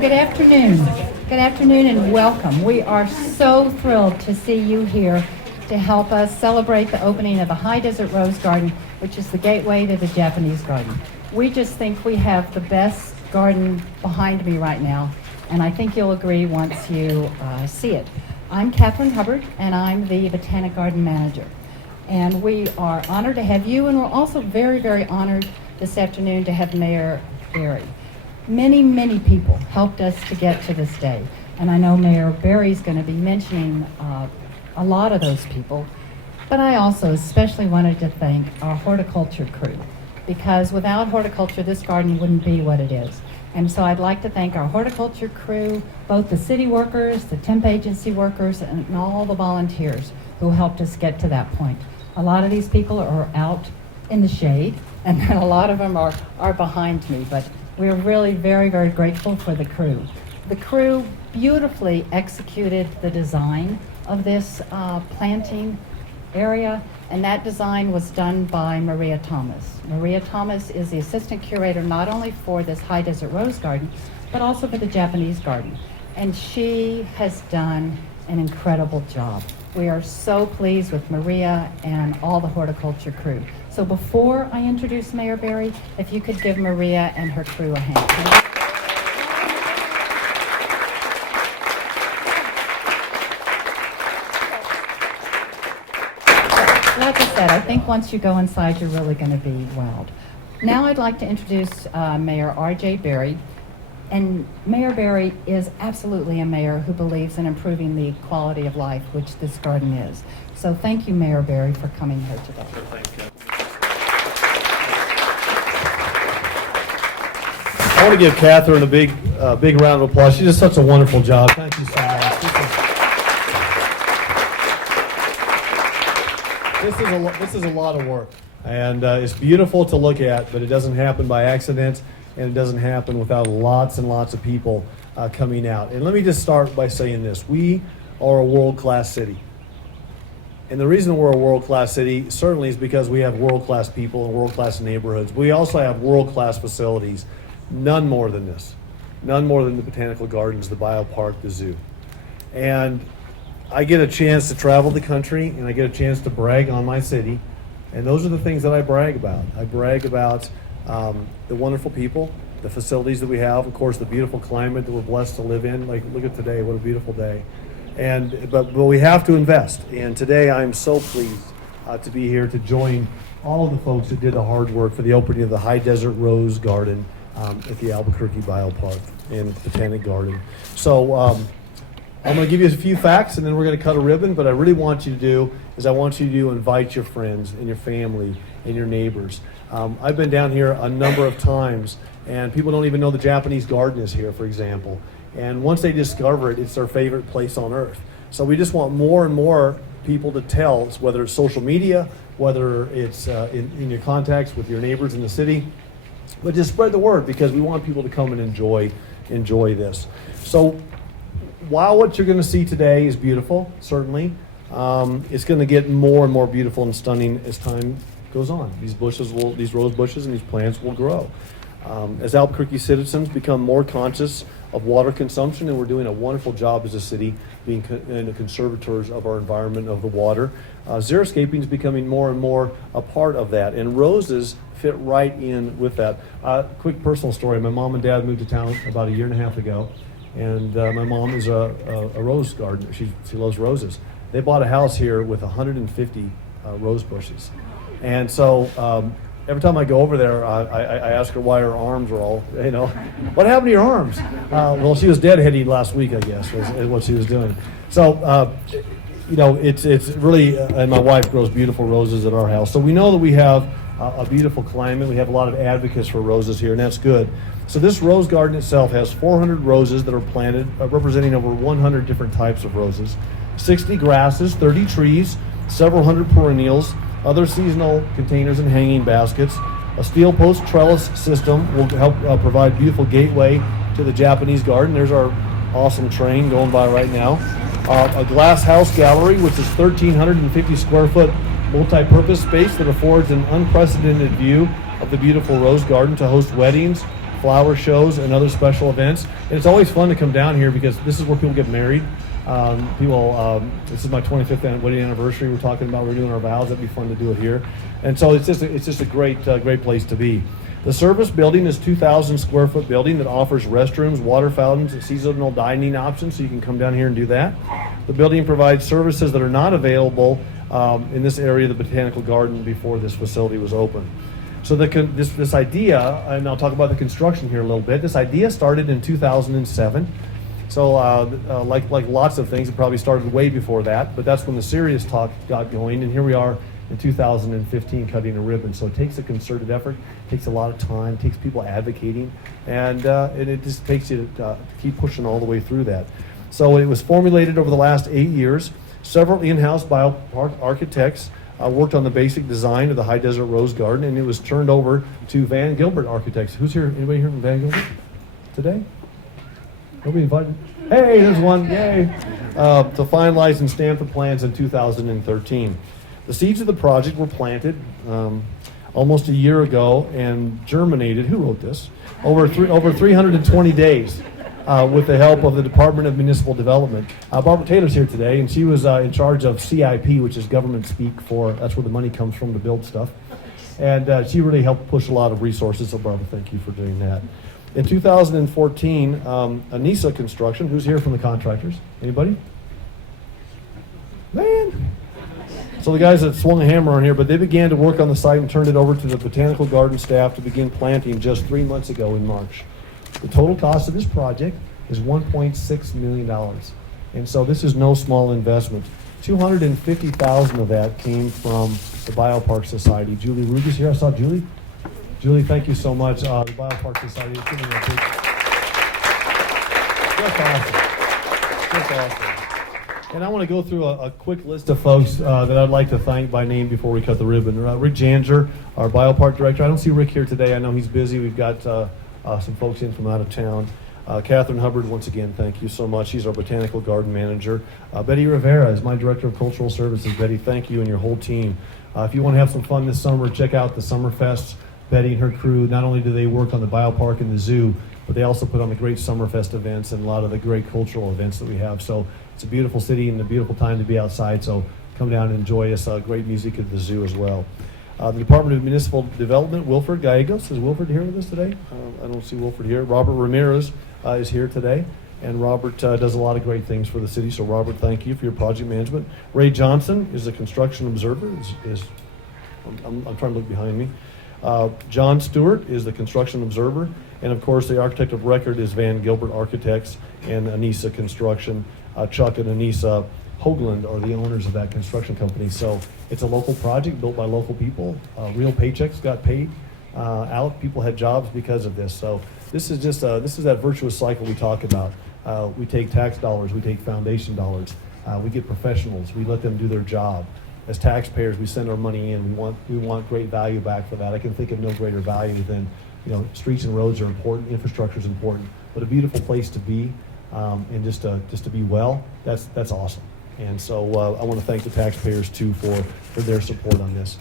Good afternoon. Good afternoon and welcome. We are so thrilled to see you here to help us celebrate the opening of the High Desert Rose Garden, which is the gateway to the Japanese garden. We just think we have the best garden behind me right now, and I think you'll agree once you see it. I'm Catherine Hubbard, and I'm the Botanic Garden Manager. And we are honored to have you, and we're also very, very honored this afternoon to have Mayor Berry. Many, many people helped us to get to this day, and I know Mayor Berry's going to be mentioning a lot of those people, but I also especially wanted to thank our horticulture crew, because without horticulture, this garden wouldn't be what it is. And so I'd like to thank our horticulture crew, both the city workers, the temp agency workers, and all the volunteers who helped us get to that point. A lot of these people are out in the shade, and then a lot of them are behind me, but we're really very, very grateful for the crew. The crew beautifully executed the design of this planting area, and that design was done by Maria Thomas. Maria Thomas is the assistant curator not only for this High Desert Rose Garden, but also for the Japanese garden. And she has done an incredible job. We are so pleased with Maria and all the horticulture crew. So before I introduce Mayor Berry, if you could give Maria and her crew a hand. Like I said, I think once you go inside, you're really going to be wowed. Now I'd like to introduce Mayor R.J. Berry. And Mayor Berry is absolutely a mayor who believes in improving the quality of life, which this garden is. So thank you, Mayor Berry, for coming here today. Sure, thanks, Ken. I want to give Catherine a big round of applause. She did such a wonderful job. Thank you so much. This is a lot of work, and it's beautiful to look at, but it doesn't happen by accident, and it doesn't happen without lots and lots of people coming out. And let me just start by saying this. We are a world-class city. And the reason we're a world-class city certainly is because we have world-class people and world-class neighborhoods. We also have world-class facilities. None more than this. None more than the Botanical Gardens, the BioPark, the zoo. And I get a chance to travel the country, and I get a chance to brag on my city. And those are the things that I brag about. I brag about the wonderful people, the facilities that we have, of course, the beautiful climate that we're blessed to live in. Like, look at today, what a beautiful day. But we have to invest. And today I'm so pleased to be here to join all of the folks that did the hard work for the opening of the High Desert Rose Garden at the Albuquerque BioPark and Botanic Garden. So I'm going to give you a few facts, and then we're going to cut a ribbon. But I really want you to do is I want you to invite your friends and your family and your neighbors. I've been down here a number of times, and people don't even know the Japanese garden is here, for example. And once they discover it, it's their favorite place on earth. So we just want more and more people to tell, whether it's social media, whether it's in your contacts with your neighbors in the city, but just spread the word, because we want people to come and enjoy this. So while what you're going to see today is beautiful, certainly, it's going to get more and more beautiful and stunning as time goes on. These rose bushes and these plants will grow. As Albuquerque citizens become more conscious of water consumption, and we're doing a wonderful job as a city being the conservators of our environment, of the water, xeriscaping is becoming more and more a part of that, and roses fit right in with that. Quick personal story. My mom and dad moved to town about a year and a half ago, and my mom is a rose gardener. She loves roses. They bought a house here with 150 rose bushes. And so every time I go over there, I ask her why her arms are all, what happened to your arms? Well, she was deadheading last week, I guess, is what she was doing. So, it's really, and my wife grows beautiful roses at our house. So we know that we have a beautiful climate. We have a lot of advocates for roses here, and that's good. So this rose garden itself has 400 roses that are planted, representing over 100 different types of roses, 60 grasses, 30 trees, several hundred perennials, other seasonal containers and hanging baskets. A steel post trellis system will help provide beautiful gateway to the Japanese garden. There's our awesome train going by right now. A glass house gallery, which is 1,350 square foot multi-purpose space that affords an unprecedented view of the beautiful rose garden to host weddings, flower shows, and other special events. And it's always fun to come down here because this is where people get married. This is my 25th wedding anniversary. We're talking about we're doing our vows. That'd be fun to do it here. And so it's just a great place to be. The service building is 2,000 square foot building that offers restrooms, water fountains, and seasonal dining options, so you can come down here and do that. The building provides services that are not available in this area of the Botanical Garden before this facility was open. So this idea, and I'll talk about the construction here a little bit. This idea started in 2007. So like lots of things, it probably started way before that, but that's when the serious talk got going, and here we are in 2015 cutting a ribbon. So it takes a concerted effort, takes a lot of time, takes people advocating, and it just takes you to keep pushing all the way through that. So it was formulated over the last 8 years. Several in-house biopark architects worked on the basic design of the High Desert Rose Garden, and it was turned over to Van Gilbert Architects. Who's here? Anybody here from Van Gilbert today? Nobody invited? Hey, there's one. Yay. To finalize and stamp the plans in 2013. The seeds of the project were planted almost a year ago and germinated. Who wrote this? Over 320 days with the help of the Department of Municipal Development. Barbara Taylor's here today, and she was in charge of CIP, which is government speak for, that's where the money comes from to build stuff. And she really helped push a lot of resources, so Barbara, thank you for doing that. In 2014, Anissa Construction, who's here from the contractors? Anybody? Man! So the guys that swung a hammer on here, but they began to work on the site and turned it over to the Botanical Garden staff to begin planting just 3 months ago in March. The total cost of this project is $1.6 million. And so this is no small investment. $250,000 of that came from the BioPark Society. Julie Rugg is here. I saw Julie. Julie, thank you so much. The BioPark Society is giving a big... Just awesome. Just awesome. And I want to go through a quick list of folks that I'd like to thank by name before we cut the ribbon. Rick Janger, our BioPark director. I don't see Rick here today. I know he's busy. We've got some folks in from out of town. Catherine Hubbard, once again, thank you so much. She's our Botanical Garden manager. Betty Rivera is my director of cultural services. Betty, thank you and your whole team. If you want to have some fun this summer, check out the Summer Fests. Betty and her crew, not only do they work on the biopark and the zoo, but they also put on the great Summerfest events and a lot of the great cultural events that we have. So it's a beautiful city and a beautiful time to be outside. So come down and enjoy us. Great music at the zoo as well. The Department of Municipal Development, Wilfred Gallegos. Is Wilfred here with us today? I don't see Wilfred here. Robert Ramirez is here today. And Robert does a lot of great things for the city. So Robert, thank you for your project management. Ray Johnson is a construction observer. I'm trying to look behind me. John Stewart is the construction observer, and of course the architect of record is Van Gilbert Architects and Anissa Construction. Chuck and Anissa Hoagland are the owners of that construction company. So it's a local project built by local people. Real paychecks got paid out. People had jobs because of this. So this is just this is that virtuous cycle we talk about. We take tax dollars, we take foundation dollars, we get professionals, we let them do their job. As taxpayers, we send our money in. We want great value back for that. I can think of no greater value than, streets and roads are important, infrastructure is important, but a beautiful place to be, and just to be well. That's awesome. And so I want to thank the taxpayers too for their support on this.